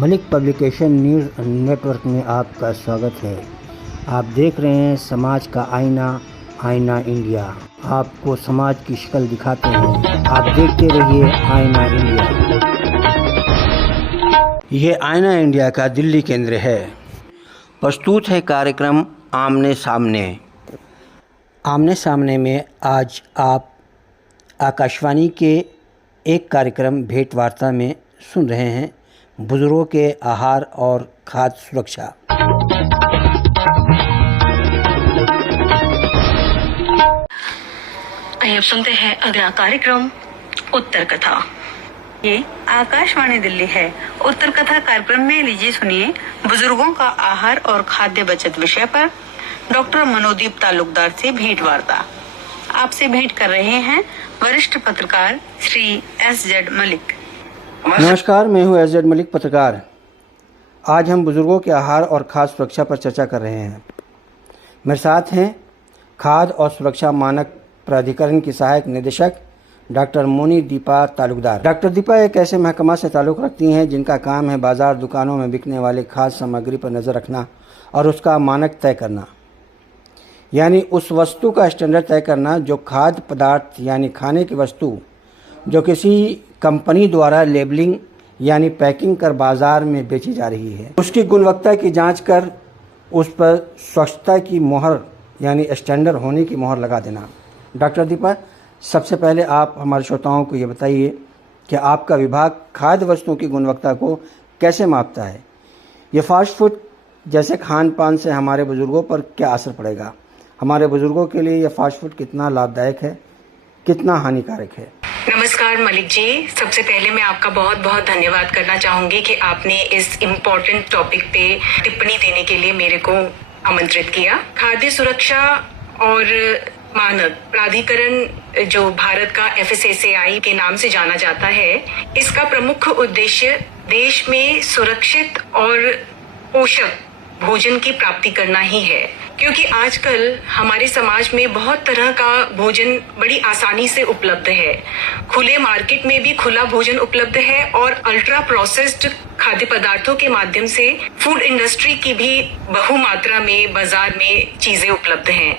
Malik publication news network में आपका स्वागत है। आप देख रहे हैं समाज का आईना, आईना इंडिया। आपको समाज की शक्ल दिखाते हैं। आप देखते रहिए आईना इंडिया। ये आईना इंडिया का दिल्ली केंद्र है। प्रस्तुत है कार्यक्रम आमने सामने। आमने सामने में आज आप आकाशवाणी के एक कार्यक्रम भेंट वार्ता में सुन रहे हैं बुजुर्गों के आहार और खाद्य सुरक्षा। आइए अब सुनते हैं अगला कार्यक्रम उत्तर कथा। ये आकाशवाणी दिल्ली है। उत्तर कथा कार्यक्रम में लीजिए सुनिए बुजुर्गों का आहार और खाद्य बचत विषय पर डॉक्टर मनोदीप तालुकदार से भेंट वार्ता। आपसे भेंट कर रहे हैं वरिष्ठ पत्रकार श्री एस.जेड. मलिक। नमस्कार, मैं हूँ एस.जेड. मलिक, पत्रकार। आज हम बुजुर्गों के आहार और खाद्य सुरक्षा पर चर्चा कर रहे हैं। मेरे साथ हैं खाद्य और सुरक्षा मानक प्राधिकरण की सहायक निदेशक डॉक्टर मोनी दीपा तालुकदार। डॉक्टर दीपा एक ऐसे महकमा से ताल्लुक़ रखती हैं जिनका काम है बाजार दुकानों में बिकने वाले खाद्य सामग्री पर नज़र रखना और उसका मानक तय करना, यानी उस वस्तु का स्टैंडर्ड तय करना जो खाद्य पदार्थ यानी खाने की वस्तु जो किसी कंपनी द्वारा लेबलिंग यानी पैकिंग कर बाज़ार में बेची जा रही है, उसकी गुणवत्ता की जांच कर उस पर स्वच्छता की मोहर यानी स्टैंडर्ड होने की मोहर लगा देना। डॉक्टर दीपा, सबसे पहले आप हमारे श्रोताओं को ये बताइए कि आपका विभाग खाद्य वस्तुओं की गुणवत्ता को कैसे मापता है। ये फास्ट फूड जैसे खान पान से हमारे बुज़ुर्गों पर क्या असर पड़ेगा? हमारे बुज़ुर्गों के लिए यह फास्ट फूड कितना लाभदायक है, कितना हानिकारक है? नमस्कार मलिक जी, सबसे पहले मैं आपका बहुत बहुत धन्यवाद करना चाहूंगी कि आपने इस इम्पोर्टेंट टॉपिक पे टिप्पणी देने के लिए मेरे को आमंत्रित किया। खाद्य सुरक्षा और मानक प्राधिकरण जो भारत का FSSAI के नाम से जाना जाता है, इसका प्रमुख उद्देश्य देश में सुरक्षित और पोषक भोजन की प्राप्ति करना ही है, क्योंकि आजकल हमारे समाज में बहुत तरह का भोजन बड़ी आसानी से उपलब्ध है। खुले मार्केट में भी खुला भोजन उपलब्ध है और अल्ट्रा प्रोसेस्ड खाद्य पदार्थों के माध्यम से फूड इंडस्ट्री की भी बहुमात्रा में बाजार में चीजें उपलब्ध हैं।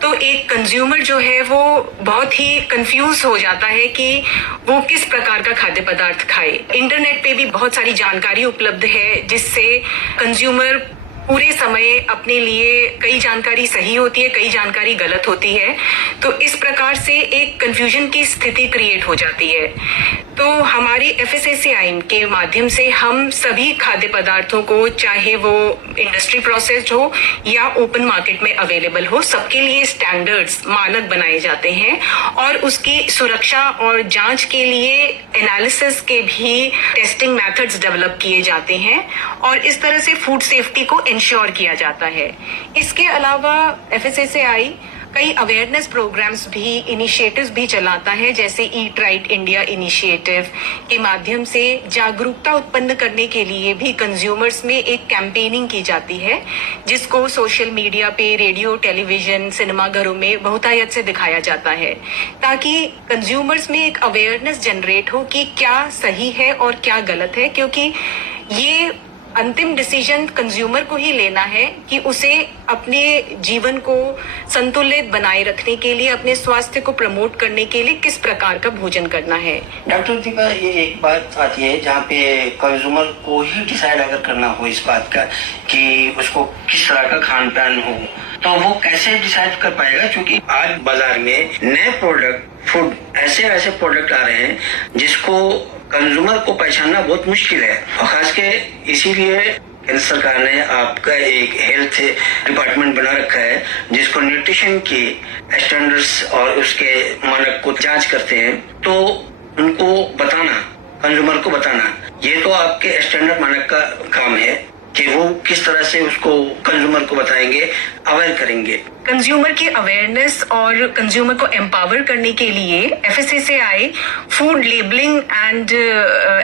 तो एक कंज्यूमर जो है वो बहुत ही कंफ्यूज हो जाता है कि वो किस प्रकार का खाद्य पदार्थ खाए। इंटरनेट पे भी बहुत सारी जानकारी उपलब्ध है जिससे कंज्यूमर पूरे समय अपने लिए कई जानकारी सही होती है, कई जानकारी गलत होती है। तो इस प्रकार से एक कंफ्यूजन की स्थिति क्रिएट हो जाती है। तो हमारे FSSAI के माध्यम से हम सभी खाद्य पदार्थों को, चाहे वो इंडस्ट्री प्रोसेस्ड हो या ओपन मार्केट में अवेलेबल हो, सबके लिए स्टैंडर्ड्स, मानक बनाए जाते हैं और उसकी सुरक्षा और जांच के लिए एनालिसिस के भी टेस्टिंग मेथड्स डेवलप किए जाते हैं और इस तरह से फूड सेफ्टी को इंश्योर किया जाता है। इसके अलावा FSSAI कई अवेयरनेस प्रोग्राम्स भी, इनिशिएटिव्स भी चलाता है, जैसे ईट राइट इंडिया इनिशिएटिव के माध्यम से जागरूकता उत्पन्न करने के लिए भी कंज्यूमर्स में एक कैंपेनिंग की जाती है, जिसको सोशल मीडिया पे, रेडियो, टेलीविजन, सिनेमा घरों में बहुतायत से दिखाया जाता है, ताकि कंज्यूमर्स में एक अवेयरनेस जनरेट हो कि क्या सही है और क्या गलत है, क्योंकि ये अंतिम डिसीजन कंज्यूमर को ही लेना है कि उसे अपने जीवन को संतुलित बनाए रखने के लिए, अपने स्वास्थ्य को प्रमोट करने के लिए किस प्रकार का भोजन करना है। डॉक्टर दीपा, ये एक बात आती है जहाँ पे कंज्यूमर को ही डिसाइड अगर करना हो इस बात का कि उसको किस तरह का खान पान हो, तो वो कैसे डिसाइड कर पाएगा? क्योंकि आज बाजार में नए प्रोडक्ट, फूड, ऐसे प्रोडक्ट आ रहे हैं जिसको कंज्यूमर को पहचानना बहुत मुश्किल है। और खास के इसीलिए केंद्र सरकार ने आपका एक हेल्थ डिपार्टमेंट बना रखा है जिसको न्यूट्रिशन की स्टैंडर्ड्स और उसके मानक को जांच करते हैं। तो उनको बताना, कंज्यूमर को बताना, ये तो आपके स्टैंडर्ड मानक का काम है कि वो किस तरह से उसको कंज्यूमर को बताएंगे। अवेयर करेंगे? कंज्यूमर की अवेयरनेस और कंज्यूमर को एम्पावर करने के लिए FSSAI food labelling and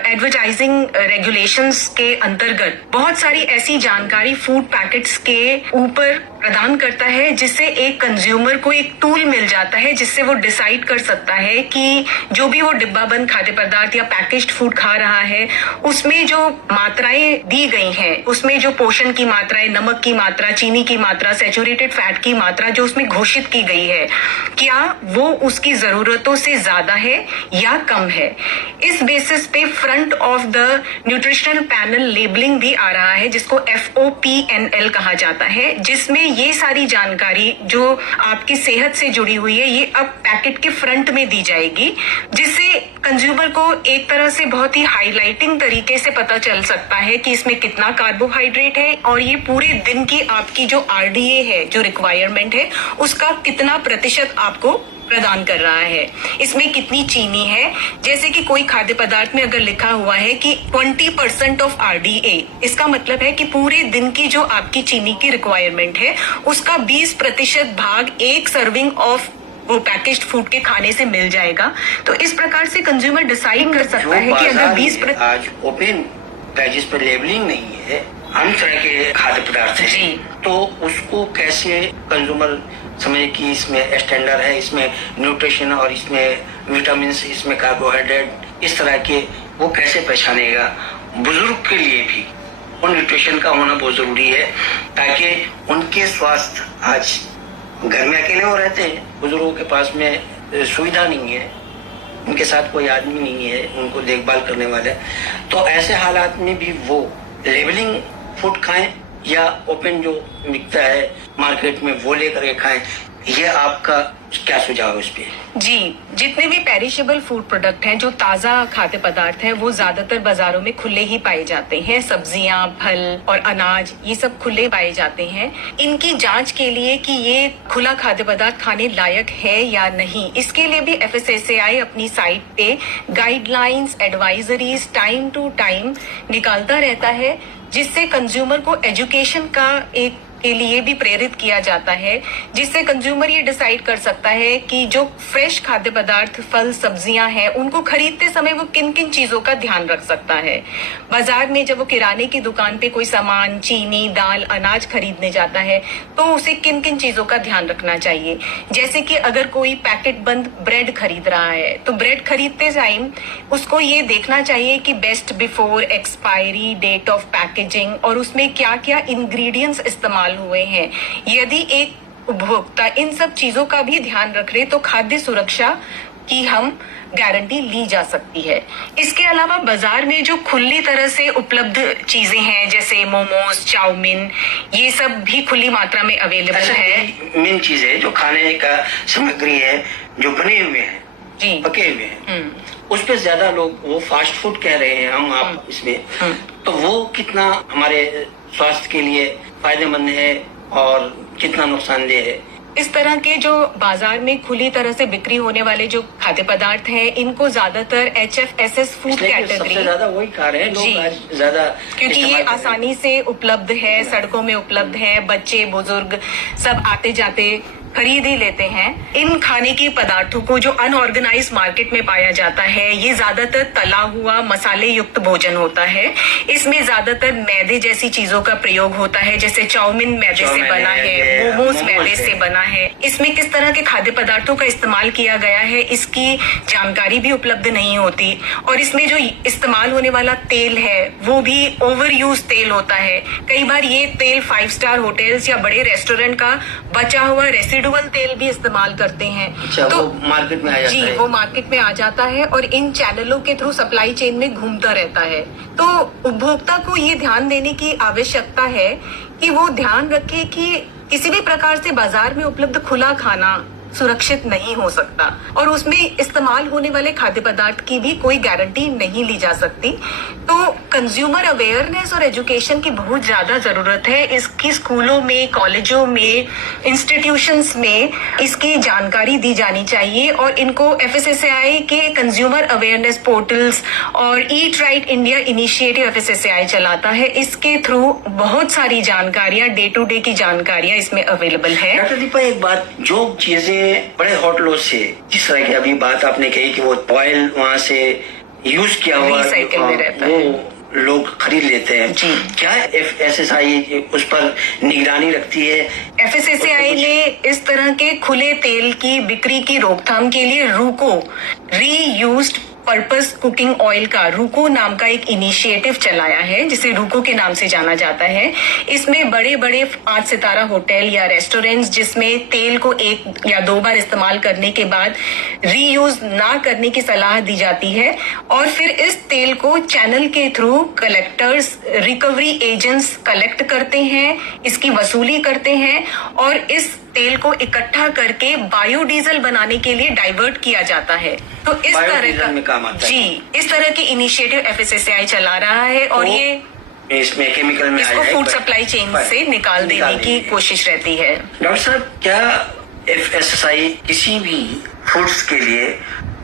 advertising regulations के अंतर्गत बहुत सारी ऐसी जानकारी फूड पैकेट्स के ऊपर प्रदान करता है, जिससे एक कंज्यूमर को एक टूल मिल जाता है जिससे वो डिसाइड कर सकता है कि जो भी वो डिब्बाबंद खाद्य पदार्थ या पैकेज्ड फूड खा रहा है उसमें जो मात्राएं दी गई हैं, उसमें जो पोषण की मात्राएं, नमक की मात्रा, चीनी की मात्रा, सैचुरेटेड फैट की मात्रा जो उसमें घोषित की गई है, क्या वो उसकी जरूरतों से ज्यादा है या कम है। इस बेसिस पे front of the nutritional panel labelling भी आ रहा है जिसको FOPNL कहा जाता है, जिसमें ये सारी जानकारी जो आपकी सेहत से जुड़ी हुई है ये अब पैकेट के फ्रंट में दी जाएगी, जिससे कंज्यूमर को एक तरह से बहुत ही हाईलाइटिंग तरीके से पता चल सकता है कि इसमें कितना कार्बोहाइड्रेट है और ये पूरे दिन की आपकी जो RDA है, जो रिक्वायरमेंट है, उसका कितना प्रतिशत आपको प्रदान कर रहा है, इसमें कितनी चीनी है। जैसे कि कोई खाद्य पदार्थ में अगर लिखा हुआ है कि 20% ऑफ RDA, इसका मतलब है कि पूरे दिन की जो आपकी चीनी की रिक्वायरमेंट है उसका 20% भाग एक सर्विंग ऑफ वो पैकेज्ड फूड के खाने से मिल जाएगा। तो इस प्रकार से कंज्यूमर डिसाइड कर सकता है कि अगर 20% आज ओपन पैकेज पर लेबलिंग नहीं है, अन्य तरह के खाद्य पदार्थ हैं, तो उसको कैसे कंज्यूमर समझे कि इसमें स्टैंडर्ड है, इसमें न्यूट्रिशन और इसमें विटामिन, इसमें कार्बोहाइड्रेट, इस तरह के वो कैसे पहचानेगा। बुजुर्ग के लिए भी वो न्यूट्रिशन का होना बहुत जरूरी है ताकि उनके स्वास्थ्य, आज घर में अकेले वो रहते हैं, बुजुर्गों के पास में सुविधा नहीं है, उनके साथ कोई आदमी नहीं है उनको देखभाल करने वाले, तो ऐसे हालात में भी वो लेबलिंग फूड खाएं या ओपन जो बिकता है मार्केट में वो लेकर के खाएं। ये आपका क्या सुझाव है इस पे? जी, जितने भी पेरिशेबल फूड प्रोडक्ट हैं, जो ताजा खाद्य पदार्थ हैं, वो ज्यादातर बाजारों में खुले ही पाए जाते हैं। सब्जियां, फल और अनाज ये सब खुले पाए जाते हैं। इनकी जांच के लिए कि ये खुला खाद्य पदार्थ खाने लायक है या नहीं, इसके लिए भी FSSAI अपनी साइट पे guidelines, advisories time to time निकालता रहता है, जिससे कंज्यूमर को एजुकेशन का एक के लिए भी प्रेरित किया जाता है, जिससे कंज्यूमर ये डिसाइड कर सकता है कि जो फ्रेश खाद्य पदार्थ, फल, सब्जियां हैं, उनको खरीदते समय वो किन किन चीजों का ध्यान रख सकता है। बाजार में जब वो किराने की दुकान पे कोई सामान, चीनी, दाल, अनाज खरीदने जाता है तो उसे किन किन चीजों का ध्यान रखना चाहिए। जैसे कि अगर कोई पैकेट बंद ब्रेड खरीद रहा है तो ब्रेड खरीदते टाइम उसको ये देखना चाहिए कि best before expiry date of packaging और उसमें क्या क्या इंग्रेडिएंट्स इस्तेमाल हुए हैं। यदि एक उपभोक्ता इन सब चीजों का भी ध्यान रख रहे तो खाद्य सुरक्षा की हम गारंटी ली जा सकती है। इसके अलावा बाजार में जो खुली तरह से उपलब्ध चीजें हैं, जैसे मोमोज, चाउमीन, ये सब भी खुली मात्रा में अवेलेबल है। मेन चीज है जो खाने का सामग्री है, जो बने हुए हैं, जी, पके हुए हैं, उस पे ज्यादा लोग वो फास्ट फूड कह रहे हैं हम आप इसमें, तो वो कितना हमारे स्वास्थ्य के लिए फायदेमंद है और कितना नुकसानदेह है। इस तरह के जो बाजार में खुली तरह से बिक्री होने वाले जो खाद्य पदार्थ हैं, इनको ज्यादातर HFSS फूड कैटेगरी, सबसे ज्यादा वही खा रहे हैं लोग आज ज्यादा, क्योंकि ये आसानी से उपलब्ध है, सड़कों में उपलब्ध है, बच्चे, बुजुर्ग सब आते जाते खरीद ही लेते हैं। इन खाने के पदार्थों को जो अनऑर्गेनाइज मार्केट में पाया जाता है, ये ज्यादातर तला हुआ मसाले युक्त भोजन होता है। इसमें ज्यादातर मैदे जैसी चीजों का प्रयोग होता है, जैसे चाउमीन मैदे से बना है, मोमोज मैदे से बना है। इसमें किस तरह के खाद्य पदार्थों का इस्तेमाल किया गया है इसकी जानकारी भी उपलब्ध नहीं होती, और इसमें जो इस्तेमाल होने वाला तेल है वो भी ओवर यूज तेल होता है। कई बार ये तेल 5 स्टार होटल्स या बड़े रेस्टोरेंट का बचा हुआ रेसिडुअल तेल भी इस्तेमाल करते हैं। अच्छा, तो वो मार्केट में आ जाता है। वो मार्केट में आ जाता है और इन चैनलों के थ्रू सप्लाई चेन में घूमता रहता है। तो उपभोक्ता को ये ध्यान देने की आवश्यकता है कि वो ध्यान रखे कि किसी भी प्रकार से बाजार में उपलब्ध खुला खाना सुरक्षित नहीं हो सकता और उसमें इस्तेमाल होने वाले खाद्य पदार्थ की भी कोई गारंटी नहीं ली जा सकती। तो कंज्यूमर अवेयरनेस और एजुकेशन की बहुत ज्यादा जरूरत है। इसकी स्कूलों में, कॉलेजों में, इंस्टीट्यूशंस में इसकी जानकारी दी जानी चाहिए और इनको FSSAI के कंज्यूमर अवेयरनेस पोर्टल्स और eat right India initiative FSSAI चलाता है। इसके थ्रू बहुत सारी जानकारियां, डे टू डे की जानकारियां इसमें अवेलेबल है। डॉक्टर दीपा, एक बात, जो चीजें बड़े होटलों से, जिस तरह की अभी बात आपने कही कि वो ऑयल वहां से यूज किया हुआ रिसाइकिल में रहता है, वो लोग खरीद लेते हैं जी। क्या FSSAI उस पर निगरानी रखती है? FSSAI ने इस तरह के खुले तेल की बिक्री की रोकथाम के लिए रूको, रीयूज्ड पर्पस कुकिंग ऑयल का रूको नाम का एक इनिशिएटिव चलाया है, जिसे रूको के नाम से जाना जाता है। इसमें बड़े बड़े 5 सितारा होटल या रेस्टोरेंट्स जिसमें तेल को 1 या 2 बार इस्तेमाल करने के बाद रीयूज ना करने की सलाह दी जाती है और फिर इस तेल को चैनल के through collectors, recovery agents collect करते हैं, इसकी वसूली करते हैं और इस तेल को इकट्ठा करके बायोडीजल बनाने के लिए डाइवर्ट किया जाता है। तो इस तरह का में काम आता है। जी, इस तरह की इनिशिएटिव FSSAI चला रहा है और ये इसमें केमिकल में इसको फूड सप्लाई चेन से निकाल देने की कोशिश रहती है। डॉक्टर साहब, क्या FSSAI किसी भी फूड्स के लिए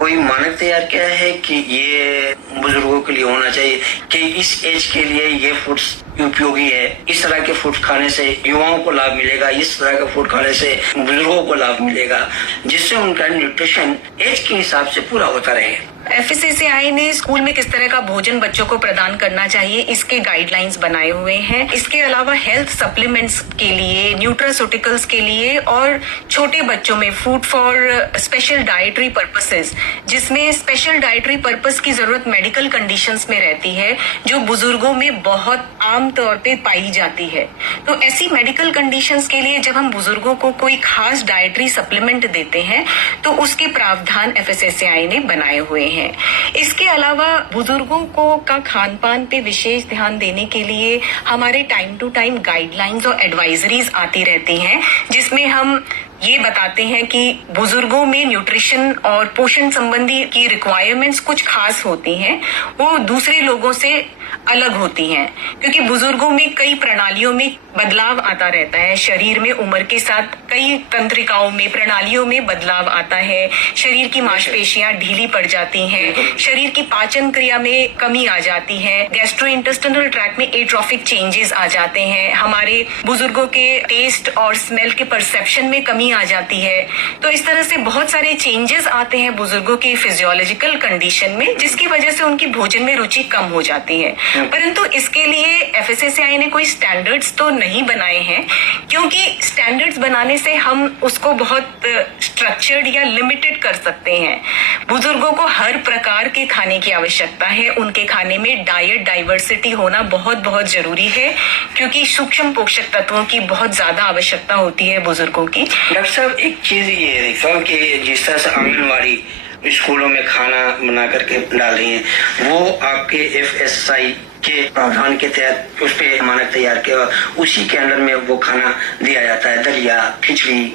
कोई मानक तैयार किया है कि ये बुजुर्गों के लिए होना चाहिए, कि इस एज के लिए ये फूड्स उपयोगी है, इस तरह के फूड खाने से युवाओं को लाभ मिलेगा, इस तरह के फूड खाने से बुजुर्गों को लाभ मिलेगा, जिससे उनका न्यूट्रिशन एज के हिसाब से पूरा होता रहे? FSSAI ने स्कूल में किस तरह का भोजन बच्चों को प्रदान करना चाहिए इसके गाइडलाइंस बनाए हुए हैं। इसके अलावा हेल्थ सप्लीमेंट्स के लिए, न्यूट्रास्यूटिकल्स के लिए और छोटे बच्चों में food for special dietary purposes, जिसमें स्पेशल डाइटरी पर्पस की जरूरत मेडिकल कंडीशंस में रहती है, जो बुजुर्गों में बहुत आम तौर पे पाई जाती है। तो ऐसी मेडिकल कंडीशंस के लिए जब हम बुजुर्गों को कोई खास डाइटरी सप्लीमेंट देते हैं तो उसके प्रावधान FSSAI ने बनाए हुए हैं। इसके अलावा बुजुर्गों को का खान पान पे विशेष ध्यान देने के लिए हमारे टाइम टू टाइम गाइडलाइंस और एडवाइजरीज आती रहती हैं, जिसमें हम ये बताते हैं कि बुजुर्गों में न्यूट्रिशन और पोषण संबंधी की रिक्वायरमेंट्स कुछ खास होती हैं, वो दूसरे लोगों से अलग होती हैं, क्योंकि बुजुर्गों में कई प्रणालियों में बदलाव आता रहता है। शरीर में उम्र के साथ कई तंत्रिकाओं में, प्रणालियों में बदलाव आता है। शरीर की मांसपेशियां ढीली पड़ जाती हैं, शरीर की पाचन क्रिया में कमी आ जाती है, गैस्ट्रोइंटेस्टिनल ट्रैक्ट में एट्रोफिक चेंजेस आ जाते हैं, हमारे बुजुर्गों के टेस्ट और स्मेल के परसेप्शन में कमी आ जाती है। तो इस तरह से बहुत सारे चेंजेस आते हैं बुजुर्गों की फिजियोलॉजिकल कंडीशन में, जिसकी वजह से उनकी भोजन में रुचि कम हो जाती है। परंतु इसके लिए FSSAI ने कोई स्टैंडर्ड्स तो नहीं बनाए हैं, क्योंकि स्टैंडर्ड्स बनाने से हम उसको बहुत स्ट्रक्चर्ड या लिमिटेड कर सकते हैं। बुजुर्गों को हर प्रकार के खाने की आवश्यकता है, उनके खाने में डाइट डाइवर्सिटी होना बहुत बहुत जरूरी है, क्योंकि सूक्ष्म पोषक तत्वों की बहुत ज्यादा आवश्यकता होती है बुजुर्गों की। डॉक्टर साहब, एक चीज ये देखता हूँ कि जिस तरह से आंगनवाड़ी स्कूलों में खाना बना करके डाल रही हैं, वो आपके FSSAI के प्रावधान के तहत उस पे मानक तैयार किया, उसी के अंदर में वो खाना दिया जाता है, दलिया, खिचड़ी,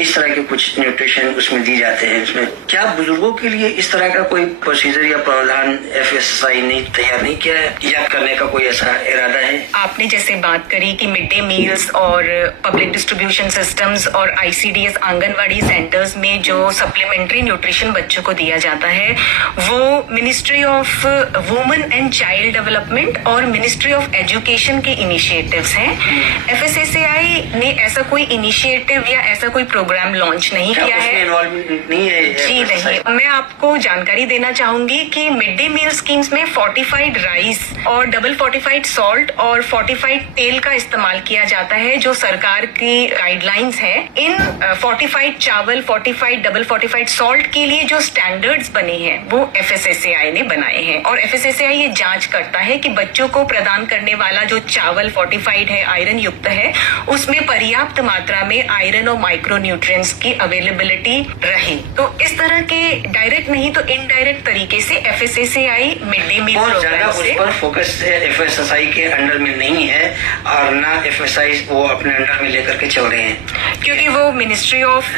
इस तरह के कुछ न्यूट्रिशन उसमें दी जाते हैं। इसमें क्या बुजुर्गों के लिए इस तरह का कोई प्रोसीजर या प्रावधान FSSAI ने तैयार नहीं किया है या करने का कोई ऐसा इरादा है? आपने जैसे बात करी कि मिड डे मील्स और पब्लिक डिस्ट्रीब्यूशन सिस्टम्स और ICDS आंगनवाड़ी सेंटर्स में जो सप्लीमेंट्री न्यूट्रिशन बच्चों को दिया जाता है, वो ministry of women and child development और मिनिस्ट्री ऑफ एजुकेशन के इनिशिएटिव्स हैं। FSSAI ने ऐसा कोई इनिशिएटिव या ऐसा कोई प्रोग्राम लॉन्च नहीं किया है। नहीं है जी नहीं। मैं आपको जानकारी देना चाहूंगी कि मिड डे मील स्कीम्स में फोर्टिफाइड राइस और डबल फोर्टिफाइड सॉल्ट और फोर्टिफाइड तेल का इस्तेमाल किया जाता है, जो सरकार की गाइडलाइंस है। इन फोर्टिफाइड चावल, फोर्टिफाइड डबल फोर्टिफाइड सॉल्ट के लिए जो स्टैंडर्ड्स बने हैं वो FSSAI ने बनाए हैं और FSSAI ये जांच करता है कि बच्चों को प्रदान करने वाला जो चावल फोर्टिफाइड है, आयरन युक्त है, उसमें पर्याप्त मात्रा में आयरन और माइक्रो न्यूट्रिएंट्स की अवेलेबिलिटी रहे। तो इस तरह के डायरेक्ट नहीं तो इनडायरेक्ट तरीके से FSSAI मिड डे मील बहुत ज्यादा प्रोग्राम उस से पर फोकस FSSAI के अंडर में नहीं है और ना FSI वो अपने अंडर में लेकर के चल रहे हैं, क्योंकि वो ministry of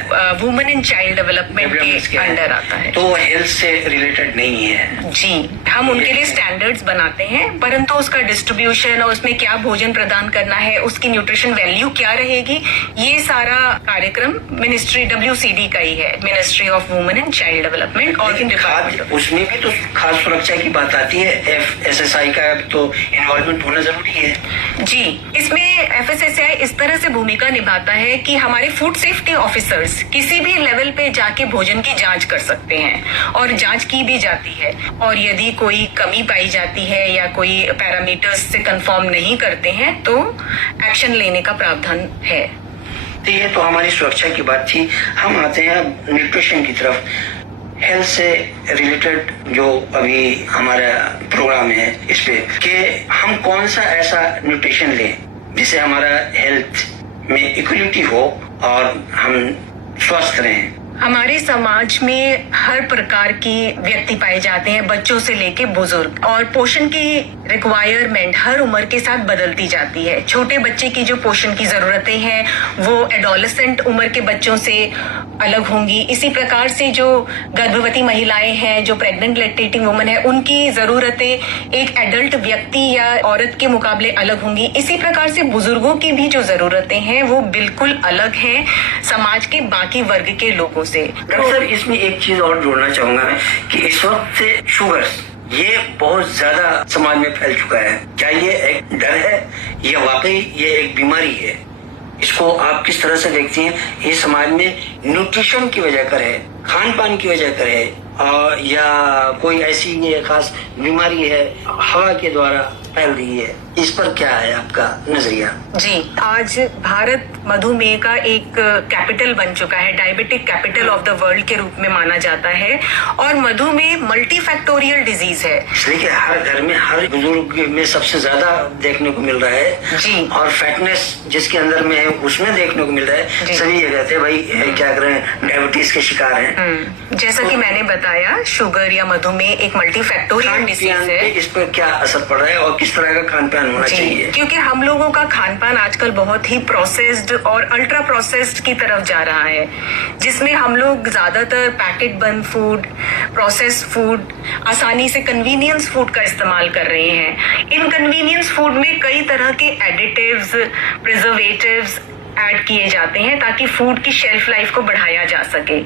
women and child development के अंडर आता है, तो हेल्थ से रिलेटेड नहीं है। जी, हम उनके लिए स्टैंडर्ड्स बनाते हैं, परंतु उसका डिस्ट्रीब्यूशन और उसमें क्या भोजन प्रदान करना है, उसकी न्यूट्रिशन वैल्यू क्या रहेगी, ये सारा कार्यक्रम मिनिस्ट्री WCD का ही है, ministry of women and child development और इन डिपार्टमेंट। उसमें भी तो खाद्य सुरक्षा की बात आती है, FSSAI का तो इन्वॉल्वमेंट होना जरूरी है। जी, इसमें FSSAI इस तरह से भूमिका निभाता है कि हमारे फूड सेफ्टी ऑफिसर्स किसी भी लेवल पे जाके भोजन की जांच कर सकते हैं और जांच की भी जाती है, और यदि कोई कमी पाई जाती है या कोई पैरामीटर्स से कंफर्म नहीं करते हैं तो एक्शन लेने का प्रावधान है। तो ये तो हमारी सुरक्षा की बात थी। हम आते हैं अब न्यूट्रिशन की तरफ। हेल्थ से रिलेटेड जो अभी हमारा प्रोग्राम है इस पे कि हम कौन सा ऐसा न्यूट्रिशन लें जिससे हमारा हेल्थ में इक्वलिटी हो और हम स्वस्थ रहें। हमारे समाज में हर प्रकार की व्यक्ति पाए जाते हैं, बच्चों से लेके बुजुर्ग, और पोषण की रिक्वायरमेंट हर उम्र के साथ बदलती जाती है। छोटे बच्चे की जो पोषण की जरूरतें हैं वो एडोलेसेंट उम्र के बच्चों से अलग होंगी। इसी प्रकार से जो गर्भवती महिलाएं हैं, जो प्रेग्नेंट लैक्टेटिंग वुमन है, उनकी जरूरतें एक एडल्ट व्यक्ति या औरत के मुकाबले अलग होंगी। इसी प्रकार से बुजुर्गों की भी जो जरूरतें हैं वो बिल्कुल अलग हैं समाज के बाकी वर्ग के लोगों से। डॉक्टर साहब, इसमें एक चीज और जोड़ना चाहूंगा मैं कि इस वक्त शुगर ये बहुत ज्यादा समाज में फैल चुका है। क्या ये एक डर है या वाकई ये एक बीमारी है? इसको आप किस तरह से देखती हैं? ये समाज में न्यूट्रिशन की वजह कर है, खान पान की वजह कर है, या कोई ऐसी ये खास बीमारी है हवा के द्वारा फैल रही है? इस पर क्या है आपका नजरिया? जी, आज भारत मधुमेह का एक कैपिटल बन चुका है, diabetic capital of the world के रूप में माना जाता है, और मधुमेह मल्टीफैक्टोरियल डिजीज है। देखिए, हर घर में हर बुजुर्ग में सबसे ज्यादा देखने को मिल रहा है जी, और फैटनेस जिसके अंदर में है उसमें देखने को मिल रहा है। सभी ये कहते हैं भाई क्या करें, डायबिटीज के शिकार हैं। जैसा कि मैंने बताया, शुगर या मधुमेह एक मल्टीफैक्टोरियल डिजीज है। इस पर क्या असर पड़ रहा है और किस तरह का खान पान होना चाहिए? क्योंकि हम लोगों का खान पान आजकल बहुत ही प्रोसेस्ड और अल्ट्रा प्रोसेस्ड की तरफ जा रहा है, जिसमें हम लोग ज्यादातर पैकेट बंद फूड, प्रोसेस्ड फूड, आसानी से कन्वीनियंस फूड का इस्तेमाल कर रहे हैं। इन कन्वीनियंस फूड में कई तरह के एडिटिव्स, प्रिजर्वेटिव्स ऐड किए जाते हैं ताकि फूड की शेल्फ लाइफ को बढ़ाया जा सके।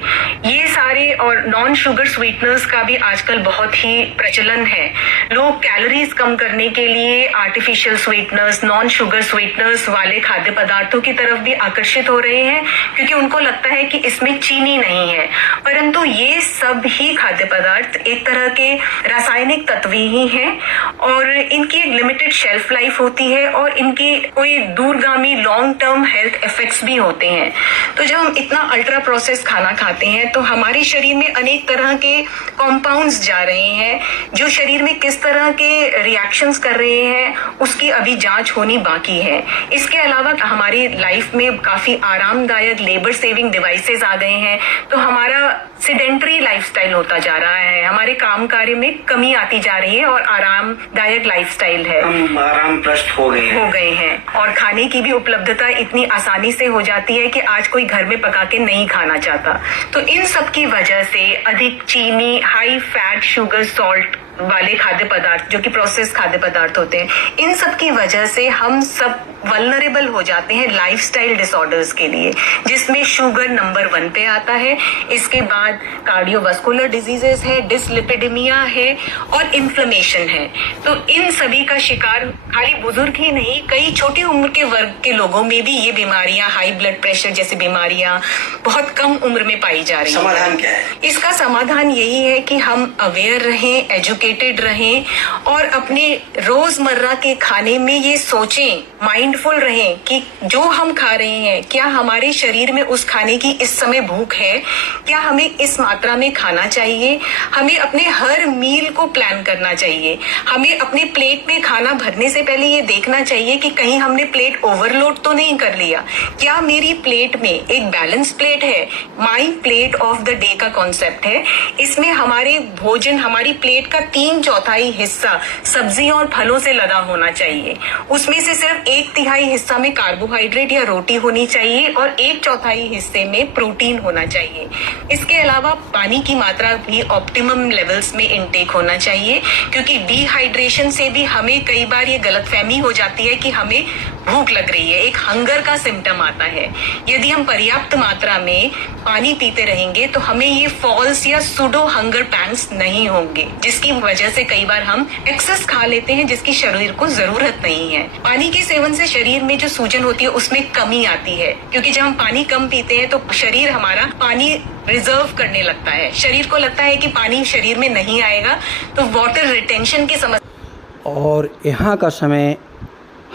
ये सारे और नॉन शुगर स्वीटनर्स का भी आजकल बहुत ही प्रचलन है। लोग कैलोरीज कम करने के लिए artificial sweeteners, non sugar sweeteners वाले खाद्य पदार्थों की तरफ भी आकर्षित हो रहे हैं, क्योंकि उनको लगता है कि इसमें चीनी नहीं है। परंतु ये सब ही खाद्य पदार्थ एक तरह के रासायनिक तत्व ही हैं और इनकी एक लिमिटेड शेल्फ लाइफ होती है और इनकी कोई दूरगामी लॉन्ग टर्म हेल्थ इफेक्ट्स भी होते हैं। तो जब हम इतना अल्ट्रा प्रोसेस खाना खाते हैं तो हमारे शरीर में अनेक तरह के कॉम्पाउंड्स जा रहे हैं, जो शरीर में किस तरह के रिएक्शंस कर रहे हैं उसकी अभी जांच होनी बाकी है। इसके अलावा हमारी लाइफ में काफी आरामदायक लेबर सेविंग डिवाइसेस आ गए हैं, तो हमारा सेडेंटरी लाइफस्टाइल होता जा रहा है, हमारे काम कार्य में कमी आती जा रही है और आरामदायक लाइफस्टाइल है, हम आरामप्रस्त हो गए हैं और खाने की भी उपलब्धता इतनी आसानी से हो जाती है कि आज कोई घर में पका के नहीं खाना चाहता। तो इन सब की वजह से अधिक चीनी, हाई फैट, शुगर, सॉल्ट वाले खाद्य पदार्थ जो कि प्रोसेस खाद्य पदार्थ होते हैं, इन सब की वजह से हम सब वल्नरेबल हो जाते हैं लाइफस्टाइल डिसऑर्डर्स के लिए, जिसमें शुगर नंबर 1 पे आता है। इसके बाद कार्डियोवास्कुलर डिजीजेस है, डिसलिपिडेमिया है और इन्फ्लेमेशन है। तो इन सभी का शिकार खाली बुजुर्ग ही नहीं, कई छोटी उम्र के वर्ग के लोगों में भी ये बीमारियां, हाई ब्लड प्रेशर जैसी बीमारियां बहुत कम उम्र में पाई जा रही हैं। समाधान क्या है? इसका समाधान यही है कि हम अवेयर रहें, एजुकेट एजुकेटेड रहें और अपने रोजमर्रा के खाने में ये सोचें, माइंडफुल रहें कि जो हम खा रहे हैं क्या हमारे शरीर में उस खाने की इस समय भूख है, क्या हमें इस मात्रा में खाना चाहिए। हमें अपने हर मील को प्लान करना चाहिए। हमें अपने प्लेट में खाना भरने से पहले ये देखना चाहिए कि कहीं हमने प्लेट ओवरलोड तो नहीं कर लिया, क्या मेरी प्लेट में एक बैलेंस प्लेट है। My plate of the day का कॉन्सेप्ट है। इसमें हमारे भोजन, हमारी प्लेट का 3/4 हिस्सा सब्जियों और फलों से लदा होना चाहिए। उसमें से सिर्फ 1/3 हिस्सा में कार्बोहाइड्रेट या रोटी होनी चाहिए और 1/4 हिस्से में प्रोटीन होना चाहिए। इसके अलावा पानी की मात्रा भी ऑप्टिमम लेवल्स में इनटेक होना चाहिए, क्योंकि डिहाइड्रेशन से भी हमें कई बार ये गलतफहमी हो जाती है कि हमें भूख लग रही है, एक हंगर का सिम्टम आता है। यदि हम पर्याप्त मात्रा में पानी पीते रहेंगे तो हमें ये फॉल्स या सुडो हंगर पैंग्स नहीं होंगे, जिसकी वजह से कई बार हम एक्सेस खा लेते हैं जिसकी शरीर को जरूरत नहीं है। पानी के सेवन से शरीर में जो सूजन होती है उसमें कमी आती है, क्योंकि जब हम पानी कम पीते हैं तो शरीर हमारा पानी रिजर्व करने लगता है। शरीर को लगता है कि पानी शरीर में नहीं आएगा, तो वाटर रिटेंशन की समस्या। और यहाँ का समय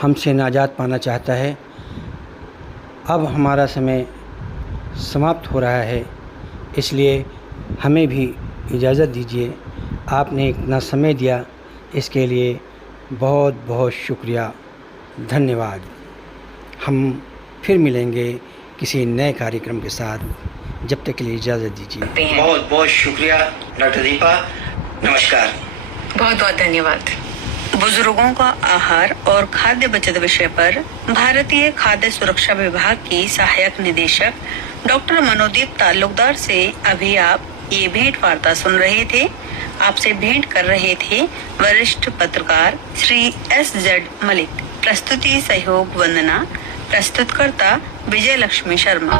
हमसे नाजात पाना चाहता है। अब हमारा समय समाप्त हो रहा है, इसलिए हमें भी इजाज़त दीजिए। आपने इतना समय दिया, इसके लिए बहुत बहुत शुक्रिया, धन्यवाद। हम फिर मिलेंगे किसी नए कार्यक्रम के साथ, जब तक के लिए इजाज़त दीजिए। बहुत बहुत शुक्रिया डॉक्टर दीपा, नमस्कार। बहुत बहुत धन्यवाद। बुजुर्गों का आहार और खाद्य बचत विषय पर भारतीय खाद्य सुरक्षा विभाग की सहायक निदेशक डॉक्टर मनोदीप ताल्लुकदार से अभी आप ये भेंट वार्ता सुन रहे थे। आपसे भेंट कर रहे थे वरिष्ठ पत्रकार श्री SZ मलिक। प्रस्तुति सहयोग वंदना। प्रस्तुतकर्ता विजय लक्ष्मी शर्मा।